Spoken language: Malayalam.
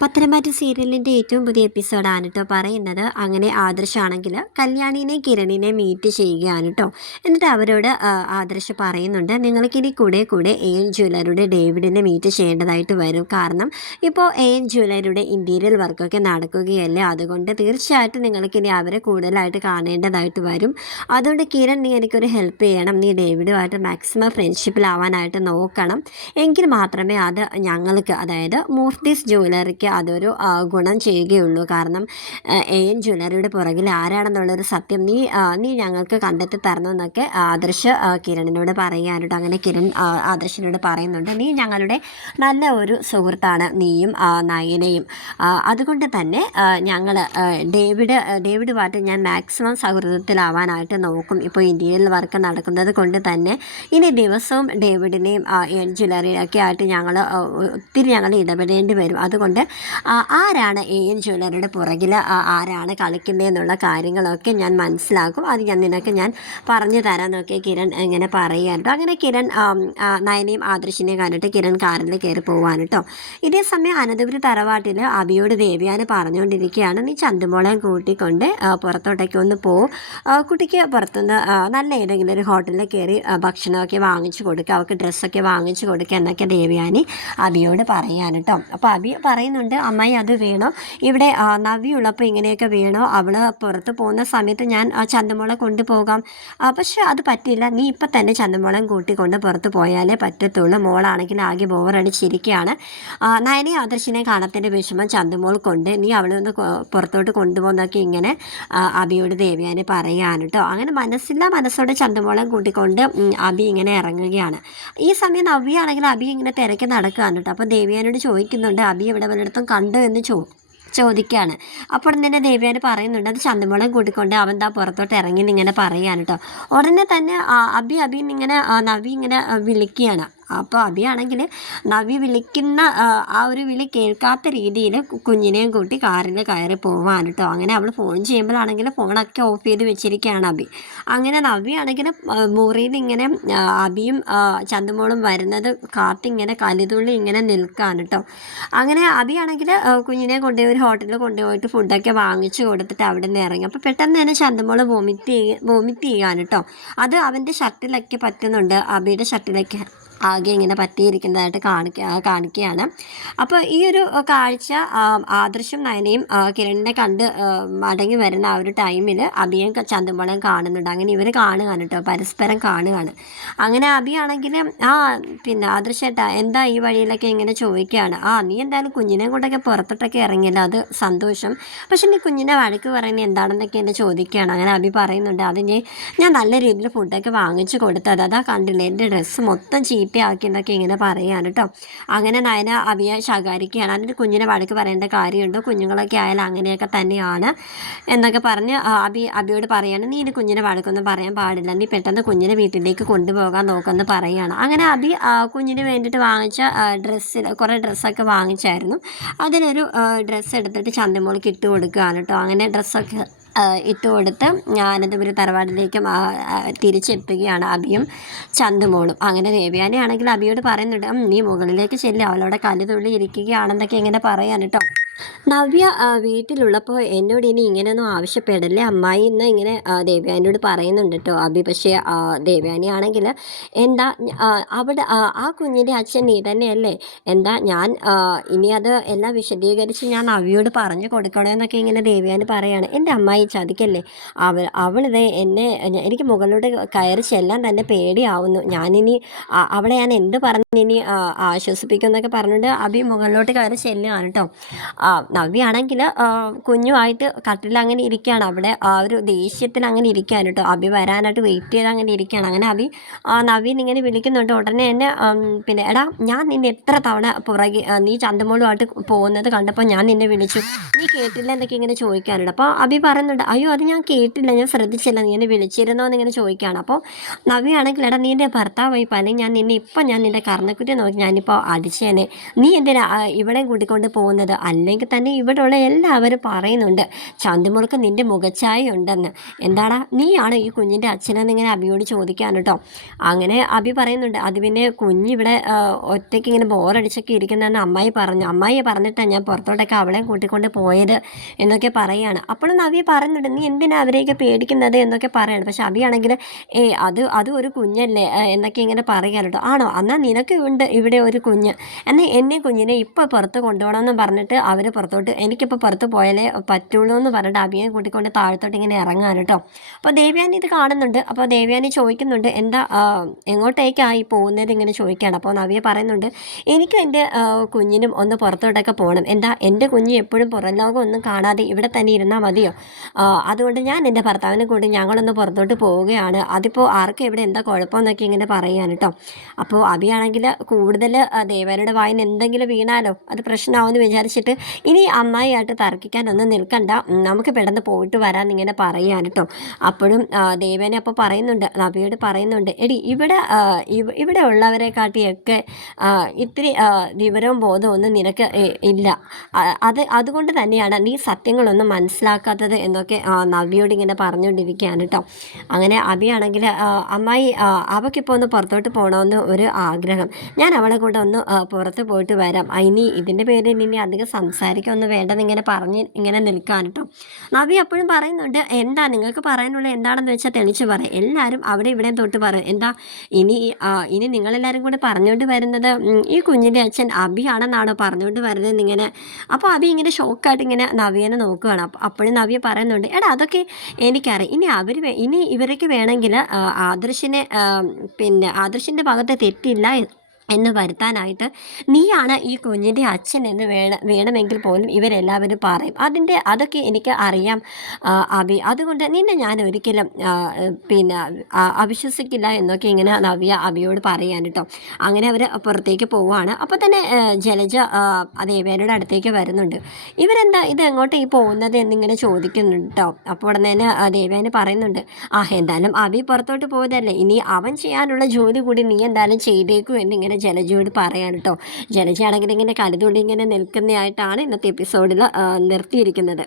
പത്തനംതിട്ട സീരിയലിൻ്റെ ഏറ്റവും പുതിയ എപ്പിസോഡാണ് കേട്ടോ പറയുന്നത്. അങ്ങനെ ആദർശാണെങ്കിൽ കല്യാണിനെയും കിരണിനെ മീറ്റ് ചെയ്യുകയാണ് കേട്ടോ. എന്നിട്ട് അവരോട് ആദർശ് പറയുന്നുണ്ട്, നിങ്ങൾക്കിനി കൂടെ കൂടെ എൻ ജ്വല്ലറിയുടെ ഡേവിഡിനെ മീറ്റ് ചെയ്യേണ്ടതായിട്ട് വരും. കാരണം ഇപ്പോൾ എൻ ജ്വല്ലറിയുടെ ഇൻറ്റീരിയൽ വർക്കൊക്കെ നടക്കുകയല്ലേ, അതുകൊണ്ട് തീർച്ചയായിട്ടും നിങ്ങൾക്കിനി അവരെ കൂടുതലായിട്ട് കാണേണ്ടതായിട്ട് വരും. അതുകൊണ്ട് കിരൺ, നീ എനിക്കൊരു ഹെൽപ്പ് ചെയ്യണം. നീ ഡേവിഡുമായിട്ട് മാക്സിമം ഫ്രണ്ട്ഷിപ്പിലാവാനായിട്ട് നോക്കണം. എങ്കിൽ മാത്രമേ അത് ഞങ്ങൾക്ക്, അതായത് മൂർത്തീസ് ജ്വല്ലറിക്ക് അതൊരു ഗുണം ചെയ്യുകയുള്ളൂ. കാരണം എൻ ജ്വല്ലറിയുടെ പുറകിൽ ആരാണെന്നുള്ളൊരു സത്യം നീ ഞങ്ങൾക്ക് കണ്ടെത്തി തരണമെന്നൊക്കെ ആദർശ് കിരണിനോട് പറയാനുണ്ട്. അങ്ങനെ കിരൺ ആദർശിനോട് പറയുന്നുണ്ട്, നീ ഞങ്ങളുടെ നല്ല ഒരു സുഹൃത്താണ്, നീയും നയനയും. അതുകൊണ്ട് തന്നെ ഞങ്ങൾ ഡേവിഡുമായിട്ട് ഞാൻ മാക്സിമം സൗഹൃദത്തിലാവാനായിട്ട് നോക്കും. ഇപ്പോൾ ഇന്ത്യയിൽ വർക്ക് നടക്കുന്നത് കൊണ്ട് തന്നെ ഇനി ദിവസവും ഡേവിഡിനെയും എൻ ജ്വല്ലറിയൊക്കെ ആയിട്ട് ഒത്തിരി ഇടപെടേണ്ടി വരും. അതുകൊണ്ട് ആരാണ് എൻ ജ്വല്ലറിയുടെ പുറകിൽ ആരാണ് കളിക്കുന്നതെന്നുള്ള കാര്യങ്ങളൊക്കെ ഞാൻ മനസ്സിലാക്കും. അത് ഞാൻ പറഞ്ഞു തരാമെന്നൊക്കെ കിരൺ ഇങ്ങനെ പറയാറുണ്ട്. അങ്ങനെ കിരൺ നയനയും ആദർശിനെയും കണ്ടിട്ട് കിരൺ കാറിൽ കയറി പോവാൻ കേട്ടോ. ഇതേ സമയം അനന്തപുരി തറവാട്ടിൽ അബിയോട് ദേവ്യാന് പറഞ്ഞുകൊണ്ടിരിക്കുകയാണ്, നീ ചന്തുമോളെ കൂട്ടിക്കൊണ്ട് പുറത്തോട്ടേക്ക് ഒന്ന് പോകും, കുട്ടിക്ക് പുറത്തുനിന്ന് നല്ല ഏതെങ്കിലും ഒരു ഹോട്ടലിൽ കയറി ഭക്ഷണമൊക്കെ വാങ്ങിച്ചു കൊടുക്കുക, അവൾക്ക് ഡ്രസ്സൊക്കെ വാങ്ങിച്ചു കൊടുക്കുക എന്നൊക്കെ ദേവ്യാനി അബിയോട് പറയാൻ കേട്ടോ. അപ്പോൾ അബി പറയുന്നുണ്ട്, അമ്മായി അത് വേണോ, ഇവിടെ നവ്യുള്ളപ്പോൾ ഇങ്ങനെയൊക്കെ വേണോ, അവൾ പുറത്ത് പോകുന്ന സമയത്ത് ഞാൻ ചന്തുമോളെ കൊണ്ടുപോകാം, പക്ഷെ അത് പറ്റില്ല, നീ ഇപ്പം തന്നെ ചന്തുമോളെ കൂട്ടിക്കൊണ്ട് പുറത്ത് പോയാലേ പറ്റത്തുള്ളൂ. മോളാണെങ്കിൽ ആകെ ബോറടിച്ചിരിക്കുകയാണ്, നയനെ ആദർശിനെ കാണത്തിൻ്റെ വിഷമം ചന്തുമോൾ കൊണ്ട്, നീ അവളെ ഒന്ന് പുറത്തോട്ട് കൊണ്ടുപോകുന്നൊക്കെ ഇങ്ങനെ അബിയോട് ദേവ്യാനി പറയാൻ കേട്ടോ. അങ്ങനെ മനസ്സോടെ ചന്തുമോളെ കൂട്ടിക്കൊണ്ട് അബി ഇങ്ങനെ ഇറങ്ങുകയാണ്. ഈ സമയം നവ്യാണെങ്കിൽ അബി ഇങ്ങനെ തിരക്കി നടക്കുകയാണ് കേട്ടോ. അപ്പോൾ ദേവ്യാനോട് ചോദിക്കുന്നുണ്ട്, അബി ഇവിടെ വല്ലയിടത്തും കണ്ടു എന്ന് ചോദിക്കുകയാണ്. അപ്പോൾ തന്നെ ദേവ്യാനി പറയുന്നുണ്ട്, അത് ചന്തുമോളെ കൂട്ടിക്കൊണ്ട് അവൻ താ പുറത്തോട്ട് ഇറങ്ങി എന്നിങ്ങനെ പറയാൻ കേട്ടോ. ഉടനെ തന്നെ അബിന്നിങ്ങനെ നവ്യ ഇങ്ങനെ വിളിക്കുകയാണ്. അപ്പോൾ അബിയാണെങ്കിൽ നവ്യ വിളിക്കുന്ന ആ ഒരു വിളി കേൾക്കാത്ത രീതിയിൽ കുഞ്ഞിനെയും കൂട്ടി കാറിൽ കയറി പോവാൻ കേട്ടോ. അങ്ങനെ അവൾ ഫോൺ ചെയ്യുമ്പോഴാണെങ്കിൽ ഫോണൊക്കെ ഓഫ് ചെയ്ത് വെച്ചിരിക്കുകയാണ് അബി. അങ്ങനെ നവ്യാണെങ്കിൽ മുറിയിൽ ഇങ്ങനെ അബിയും ചന്തുമോളും വരുന്നത് കാത്തിങ്ങനെ കലിതുള്ളി ഇങ്ങനെ നിൽക്കാൻ കേട്ടോ. അങ്ങനെ അബിയാണെങ്കിൽ കുഞ്ഞിനെ കൊണ്ടുപോയി ഒരു ഹോട്ടലിൽ കൊണ്ടുപോയിട്ട് ഫുഡൊക്കെ വാങ്ങിച്ചു കൊടുത്തിട്ട് അവിടെ നിന്ന് ഇറങ്ങി. അപ്പോൾ പെട്ടെന്ന് തന്നെ ചന്തുമോൾ വോമിറ്റ് ചെയ്യാൻ കേട്ടോ. അത് അവൻ്റെ ഷർട്ടിലൊക്കെ പറ്റുന്നുണ്ട്, അബിയുടെ ഷർട്ടിലൊക്കെ ആകെ ഇങ്ങനെ പറ്റിയിരിക്കുന്നതായിട്ട് കാണിക്കുകയാണ്. അപ്പോൾ ഈ ഒരു കാഴ്ച ആദർശും നയനയും കിരണിനെ കണ്ട് മടങ്ങി വരുന്ന ആ ഒരു ടൈമിൽ അബിയും ചന്തുമോളെയും കാണുന്നുണ്ട്. അങ്ങനെ ഇവർ കാണുകയാണ് കേട്ടോ, പരസ്പരം കാണുകയാണ്. അങ്ങനെ അബിയാണെങ്കിൽ പിന്നെ ആദർശേട്ടാ എന്താ ഈ വഴിയിലൊക്കെ ഇങ്ങനെ ചോദിക്കുകയാണ്, നീ എന്തായാലും കുഞ്ഞിനെ കൊണ്ടൊക്കെ പുറത്തോട്ടൊക്കെ ഇറങ്ങിയല്ലോ, അത് സന്തോഷം, പക്ഷെ നീ കുഞ്ഞിനെ വഴക്ക് പറയുന്നത് എന്താണെന്നൊക്കെ എന്നെ ചോദിക്കുകയാണ്. അങ്ങനെ അബി പറയുന്നുണ്ട്, അതിന് ഞാൻ നല്ല രീതിയിൽ ഫുഡൊക്കെ വാങ്ങിച്ചു കൊടുത്തത്, അതാ കണ്ടില്ലേ എൻ്റെ ഡ്രസ്സ് മൊത്തം ആക്കിയെന്നൊക്കെ ഇങ്ങനെ പറയാൻ കേട്ടോ. അങ്ങനെ നയന അബിയെ ശകാരിക്കുകയാണ്, അതിൻ്റെ കുഞ്ഞിനെ വഴക്ക് പറയേണ്ട കാര്യമുണ്ടോ, കുഞ്ഞുങ്ങളൊക്കെ ആയാലും അങ്ങനെയൊക്കെ തന്നെയാണ് എന്നൊക്കെ പറഞ്ഞ് അബിയോട് പറയാണ്, നീ ഇനി കുഞ്ഞിനെ വഴക്കൊന്നും പറയാൻ പാടില്ല, നീ പെട്ടെന്ന് കുഞ്ഞിനെ വീട്ടിലേക്ക് കൊണ്ടുപോകാൻ നോക്കുമെന്ന് പറയുകയാണ്. അങ്ങനെ അബി കുഞ്ഞിന് വേണ്ടിയിട്ട് വാങ്ങിച്ച കുറേ ഡ്രസ്സൊക്കെ വാങ്ങിച്ചായിരുന്നു. അതിനൊരു ഡ്രസ്സ് എടുത്തിട്ട് ചന്തുമോൾക്ക് ഇട്ട് കൊടുക്കുകയാണ് കേട്ടോ. അങ്ങനെ ഡ്രസ്സൊക്കെ ഇട്ട് കൊടുത്ത് അനന്തപുരി തറവാടിലേക്കും തിരിച്ചെത്തുകയാണ് അബിയും ചന്തുമോളും. അങ്ങനെ ദേവ്യാനി ആണെങ്കിൽ അബിയോട് പറയുന്നുണ്ട്, നീ മുകളിലേക്ക് ചെല്ലുക, അവളോടെ കലിതുള്ളി ഇരിക്കുകയാണെന്നൊക്കെ ഇങ്ങനെ പറയാൻ കേട്ടോ. നവ്യ വീട്ടിലുള്ളപ്പോൾ എന്നോട് ഇനി ഇങ്ങനെയൊന്നും ആവശ്യപ്പെടല്ലേ അമ്മായി എന്ന് ഇങ്ങനെ ദേവ്യാനിയോട് പറയുന്നുണ്ട് കേട്ടോ അബി. പക്ഷേ ദേവ്യാനി ആണെങ്കിൽ എന്താ അവിടെ ആ കുഞ്ഞിൻ്റെ അച്ഛൻ നീ തന്നെയല്ലേ, എന്താ ഞാൻ ഇനി അത് എല്ലാം വിശദീകരിച്ച് ഞാൻ നവ്യയോട് പറഞ്ഞു കൊടുക്കണമെന്നൊക്കെ ഇങ്ങനെ ദേവ്യാനി പറയാണ്. എൻ്റെ അമ്മായി ചതിക്കല്ലേ, അവളിത് എനിക്ക് മുകളിലോട്ട് കയറി ചെല്ലാൻ തന്നെ പേടിയാവുന്നു, ഞാനിനി അവളെ ഞാൻ എന്ത് പറഞ്ഞിനി ആശ്വസിപ്പിക്കുമെന്നൊക്കെ പറഞ്ഞിട്ട് അബി മുകളിലോട്ട് കയറി ചെല്ലുകയാണ് കേട്ടോ. നവ്യാണെങ്കിൽ കുഞ്ഞുമായിട്ട് കട്ടിൽ അങ്ങനെ ഇരിക്കുകയാണ്, അവിടെ ആ ഒരു ദേഷ്യത്തിൽ അങ്ങനെ ഇരിക്കുകയാണ് കേട്ടോ. അബി വരാനായിട്ട് വെയിറ്റ് ചെയ്ത് അങ്ങനെ ഇരിക്കുകയാണ്. അങ്ങനെ നവ്യൻ ഇങ്ങനെ വിളിക്കുന്നുണ്ട്. ഉടനെ എന്നെ പിന്നെ എടാ ഞാൻ നിന്നെ എത്ര തവണ നീ ചന്തമോളുമായിട്ട് പോകുന്നത് കണ്ടപ്പോൾ ഞാൻ നിന്നെ വിളിച്ചു, നീ കേട്ടില്ല എന്നൊക്കെ ഇങ്ങനെ ചോദിക്കാനുണ്ട്. അപ്പോൾ അബി പറയുന്നുണ്ട്, അയ്യോ അത് ഞാൻ കേട്ടില്ല, ഞാൻ ശ്രദ്ധിച്ചില്ല, നീ എന്നെ വിളിച്ചിരുന്നോ എന്നിങ്ങനെ ചോദിക്കുകയാണ്. അപ്പോൾ നവ്യാണെങ്കിൽ എടാ നീ എൻ്റെ ഭർത്താവായി, അല്ലെങ്കിൽ ഞാൻ നിൻ്റെ കർണക്കുറ്റി നോക്കി ഞാനിപ്പോൾ അടിച്ചേനെ, നീ എന്തിനാ ഇവിടെയും കൂട്ടിക്കൊണ്ട് പോകുന്നത്, അല്ലെങ്കിൽ പറയുകയാണെങ്കിൽ തന്നെ ഇവിടെയുള്ള എല്ലാവരും പറയുന്നുണ്ട് ചന്തുമോൾക്ക് നിൻ്റെ മുഖച്ഛായ ഉണ്ടെന്ന്. എന്താടാ നീയാണോ ഈ കുഞ്ഞിൻ്റെ അച്ഛനെന്ന് ഇങ്ങനെ അബിയോട് ചോദിക്കാൻ കേട്ടോ. അങ്ങനെ അബി പറയുന്നുണ്ട് അത് പിന്നെ കുഞ്ഞിവിടെ ഒറ്റയ്ക്ക് ഇങ്ങനെ ബോറടിച്ചൊക്കെ ഇരിക്കുന്നതെന്ന് അമ്മായിയെ പറഞ്ഞിട്ടാണ് ഞാൻ പുറത്തോട്ടൊക്കെ അവളെ കൂട്ടിക്കൊണ്ട് പോയത് എന്നൊക്കെ പറയുകയാണ്. അപ്പോഴും നവ്യ പറയുന്നുണ്ട് നീ എന്തിനാ അവരെയൊക്കെ പേടിക്കുന്നത് എന്നൊക്കെ പറയാണ്. പക്ഷെ അബിയാണെങ്കിൽ അത് ഒരു കുഞ്ഞല്ലേ എന്നൊക്കെ ഇങ്ങനെ പറയുകയാണ് കേട്ടോ. ആണോ എന്നാൽ നിനക്ക് ഉണ്ട് ഇവിടെ ഒരു കുഞ്ഞ്, എന്നാൽ എന്നെ കുഞ്ഞിനെ ഇപ്പോൾ പുറത്ത് കൊണ്ടുപോകണമെന്ന് പറഞ്ഞിട്ട് അവർ പുറത്തോട്ട് എനിക്കിപ്പോൾ പുറത്ത് പോയാലേ പറ്റുള്ളൂ എന്ന് പറഞ്ഞിട്ട് അബിയെ കൂട്ടിക്കൊണ്ട് താഴത്തോട്ട് ഇങ്ങനെ ഇറങ്ങാൻ കേട്ടോ. അപ്പോൾ ദേവയാനി ഇത് കാണുന്നുണ്ട്. അപ്പോൾ ദേവയാനി ചോദിക്കുന്നുണ്ട് എന്താ എങ്ങോട്ടേക്കായി പോകുന്നത് ഇങ്ങനെ ചോദിക്കുകയാണ്. അപ്പോൾ നവ്യ പറയുന്നുണ്ട് എനിക്ക് എൻ്റെ കുഞ്ഞിനും ഒന്ന് പുറത്തോട്ടൊക്കെ പോകണം. എന്താ എൻ്റെ കുഞ്ഞ് എപ്പോഴും പുറം ലോകം ഒന്നും കാണാതെ ഇവിടെ തന്നെ ഇരുന്നാൽ മതിയോ? അതുകൊണ്ട് ഞാൻ എൻ്റെ ഭർത്താവിനെ കൂടി ഞങ്ങളൊന്ന് പുറത്തോട്ട് പോവുകയാണ്. അതിപ്പോൾ ആർക്കും ഇവിടെ എന്താ കുഴപ്പമെന്നൊക്കെ ഇങ്ങനെ പറയുകയാണ് കേട്ടോ. അപ്പോൾ അബിയാണെങ്കിൽ കൂടുതൽ ദേവരുടെ വായിന് എന്തെങ്കിലും വീണാലോ അത് പ്രശ്നമാവുമെന്ന് വിചാരിച്ചിട്ട് ഇനി അമ്മായിയായിട്ട് തർക്കിക്കാനൊന്നും നിൽക്കണ്ട, നമുക്ക് പെട്ടെന്ന് പോയിട്ട് വരാമെന്നിങ്ങനെ പറയുകയാണ് കേട്ടോ. അപ്പോഴും ദേവേനെ അപ്പോൾ പറയുന്നുണ്ട് നബിയോട് പറയുന്നുണ്ട് എടി ഇവിടെ ഉള്ളവരെ കാട്ടിയൊക്കെ ഇത്തിരി വിവരവും ബോധവും ഒന്നും നിനക്ക് ഇല്ല, അതുകൊണ്ട് തന്നെയാണ് നീ സത്യങ്ങളൊന്നും മനസ്സിലാക്കാത്തത് എന്നൊക്കെ നവ്യോട് ഇങ്ങനെ പറഞ്ഞുകൊണ്ടിരിക്കുകയാണ് കേട്ടോ. അങ്ങനെ അബിയാണെങ്കിൽ അമ്മായി അവൾക്കിപ്പോൾ ഒന്ന് പുറത്തോട്ട് പോകണമെന്ന് ഒരു ആഗ്രഹം, ഞാൻ അവളെ കൂടെ ഒന്ന് പുറത്ത് പോയിട്ട് വരാം, ഇനി ഇതിൻ്റെ പേരിൽ ഇനി അധികം സംസാരിക്കൊന്നും വേണ്ടെന്ന് ഇങ്ങനെ പറഞ്ഞ് ഇങ്ങനെ നിൽക്കാൻ കേട്ടോ. നവ്യ എപ്പോഴും പറയുന്നുണ്ട് എന്താ നിങ്ങൾക്ക് പറയാനുള്ളത് എന്താണെന്ന് വെച്ചാൽ തെളിച്ച് പറയാം, എല്ലാവരും അവിടെ ഇവിടെയും തൊട്ട് പറയും. എന്താ ഇനി നിങ്ങളെല്ലാവരും കൂടെ പറഞ്ഞുകൊണ്ട് വരുന്നത് ഈ കുഞ്ഞിൻ്റെ അച്ഛൻ അബിയാണെന്നാണോ പറഞ്ഞുകൊണ്ട് വരുന്നത് ഇങ്ങനെ. അപ്പോൾ അബി ഇങ്ങനെ ഷോക്കായിട്ട് ഇങ്ങനെ നവ്യനെ നോക്കുകയാണ്. അപ്പോഴും നവ്യ പറയുന്നുണ്ട് എടാ അതൊക്കെ എനിക്കറിയാം, ഇനി ഇവരൊക്കെ വേണമെങ്കിൽ ആദർശിൻ്റെ ഭാഗത്ത് തെറ്റില്ല എന്ന് വരുത്താനായിട്ട് നീയാണ് ഈ കുഞ്ഞിൻ്റെ അച്ഛൻ എന്ന് വേണമെങ്കിൽ പോലും ഇവരെല്ലാവരും പറയും. അതൊക്കെ എനിക്ക് അറിയാം അബി, അതുകൊണ്ട് നിന്നെ ഞാൻ ഒരിക്കലും അവിശ്വസിക്കില്ല എന്നൊക്കെ ഇങ്ങനെ നവ്യ അബിയോട് പറയാൻ കേട്ടോ. അങ്ങനെ അവർ പുറത്തേക്ക് പോവുകയാണ്. അപ്പോൾ തന്നെ ജലജ ദേവേനയുടെ അടുത്തേക്ക് വരുന്നുണ്ട്. ഇവരെന്താ ഇത് എങ്ങോട്ട് ഈ പോകുന്നത് എന്നിങ്ങനെ ചോദിക്കുന്നുണ്ട് കേട്ടോ. അപ്പോൾ ഉടനെ തന്നെ ദേവേന പറയുന്നുണ്ട് എന്തായാലും അബി പുറത്തോട്ട് പോയതല്ലേ, ഇനി അവൻ ചെയ്യാനുള്ള ജോലി കൂടി നീ എന്തായാലും ചെയ്തേക്കൂ എന്നിങ്ങനെ ജലജയോട് പറയാൻ കേട്ടോ. ജലജയാണെങ്കിൽ ഇങ്ങനെ കരുതുള്ളി ഇങ്ങനെ നിൽക്കുന്നതായിട്ടാണ് ഇന്നത്തെ എപ്പിസോഡിൽ നിർത്തിയിരിക്കുന്നത്.